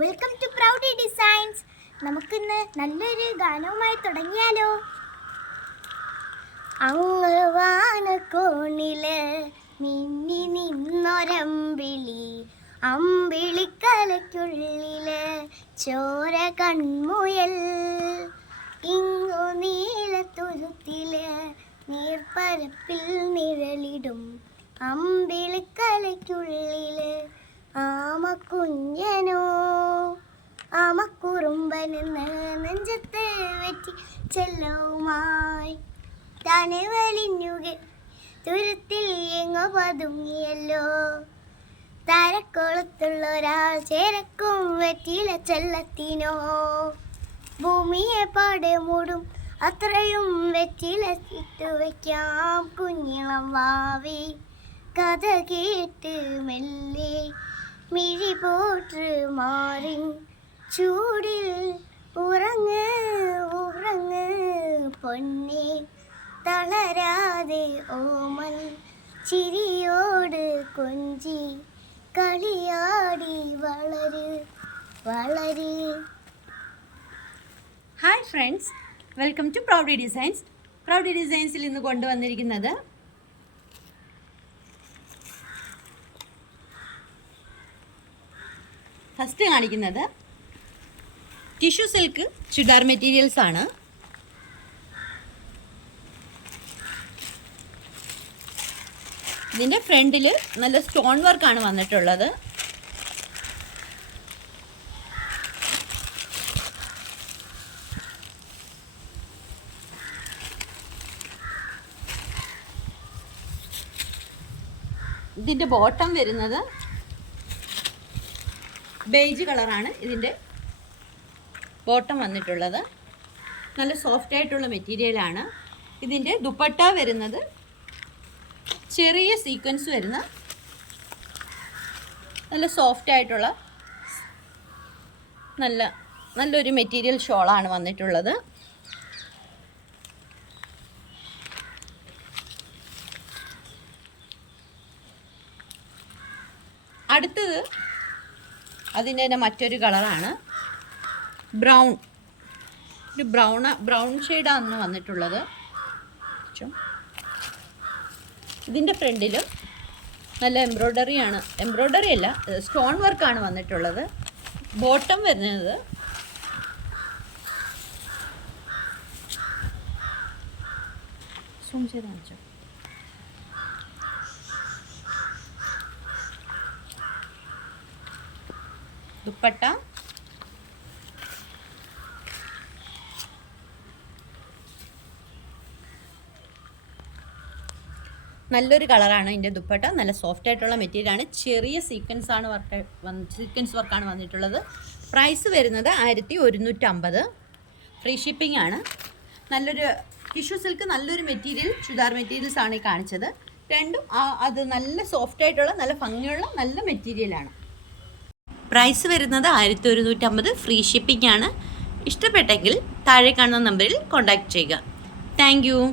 Welcome to Proudy designs. നമുക്കിന്ന് നല്ലൊരു ഗാനവുമായി തുടങ്ങിയാലോ? അങ്ങ് വാനക്കോണില് മിന്നി നിന്നൊരമ്പിളി, അമ്പിളിക്കലയ്ക്കുള്ളില് ചോര കൺമുയൽ. ഇങ്ങു നീലത്തുരുത്തില് നീർപ്പരപ്പിൽ നിഴലിടും അമ്പിളിക്കലയ്ക്കുള്ളില് ആമക്കുഞ്ഞനോ ആമക്കുറുമ്പനെന്ന് നെഞ്ചത്ത് വെറ്റി ചെല്ലവുമായി താനെ വലിഞ്ഞുക തുരുത്തിൽ എങ്ങോ പതുങ്ങിയല്ലോ. താരക്കോളത്തുള്ള ഒരാൾ ചേരക്കും വെറ്റില ചെല്ലത്തിനോ. ഭൂമിയെ പാടെ മൂടും അത്രയും വെറ്റില ഇട്ടു വയ്ക്കാം കുഞ്ഞിളം വാവി. കഥ കേട്ട് മെല്ലെ മിഴി പോട്ട് മാറി ചൂടിൽ ഉറങ്ങ് ഉറങ്ങ് പൊന്നെ. തളരാതെ ഓമൽ ചിരിയോട് കൊഞ്ചി കളിയാടി വളര് വളര്. Hi friends, welcome to Proudy designs. Proudy ഡിസൈൻസിൽ ഇന്ന് കൊണ്ടുവന്നിരിക്കുന്നത് ഫസ്റ്റ് കാണിക്കുന്നത് ടിഷ്യൂ സിൽക്ക് ചുരിദാർ മെറ്റീരിയൽസ് ആണ്. ഇതിൻ്റെ ഫ്രണ്ടിൽ നല്ല സ്റ്റോൺ വർക്കാണ് വന്നിട്ടുള്ളത്. ഇതിൻ്റെ ബോട്ടം വരുന്നത് ബേജ് കളറാണ്. ഇതിൻ്റെ ബോട്ടം വന്നിട്ടുള്ളത് നല്ല സോഫ്റ്റ് ആയിട്ടുള്ള മെറ്റീരിയലാണ്. ഇതിൻ്റെ ദുപ്പട്ട വരുന്നത് ചെറിയ സീക്വൻസ് വരുന്ന നല്ല സോഫ്റ്റ് ആയിട്ടുള്ള നല്ലൊരു മെറ്റീരിയൽ ഷോളാണ് വന്നിട്ടുള്ളത്. അടുത്തത് അതിൻ്റെ തന്നെ മറ്റൊരു കളറാണ് ബ്രൗൺ. ഒരു ബ്രൗൺ ഷെയ്ഡാണ് വന്നിട്ടുള്ളത്. ഇതിൻ്റെ ഫ്രണ്ടിൽ നല്ല എംബ്രോയ്ഡറി അല്ല, സ്റ്റോൺ വർക്കാണ് വന്നിട്ടുള്ളത്. ബോട്ടം വരുന്നത് സൂം ചെയ്ത് കാണിച്ചോ. ദുപ്പട്ട നല്ലൊരു കളറാണ്. ഇതിൻ്റെ ദുപ്പട്ട നല്ല സോഫ്റ്റ് ആയിട്ടുള്ള മെറ്റീരിയലാണ്. ചെറിയ സീക്വൻസ് വർക്കാണ് വന്നിട്ടുള്ളത്. പ്രൈസ് വരുന്നത് 1150. ഫ്രീ ഷിപ്പിംഗ് ആണ്. നല്ലൊരു ടിഷ്യൂ സിൽക്ക് നല്ലൊരു മെറ്റീരിയൽ ചുരിദാർ മെറ്റീരിയൽസ് ആണ് ഈ കാണിച്ചത്. രണ്ടും അത് നല്ല സോഫ്റ്റ് ആയിട്ടുള്ള നല്ല ഭംഗിയുള്ള നല്ല മെറ്റീരിയലാണ്. പ്രൈസ് വരുന്നത് 1150. ഫ്രീ ഷിപ്പിംഗ് ആണ്. ഇഷ്ടപ്പെട്ടെങ്കിൽ താഴെ കാണുന്ന നമ്പറിൽ കോൺടാക്റ്റ് ചെയ്യുക. Thank you.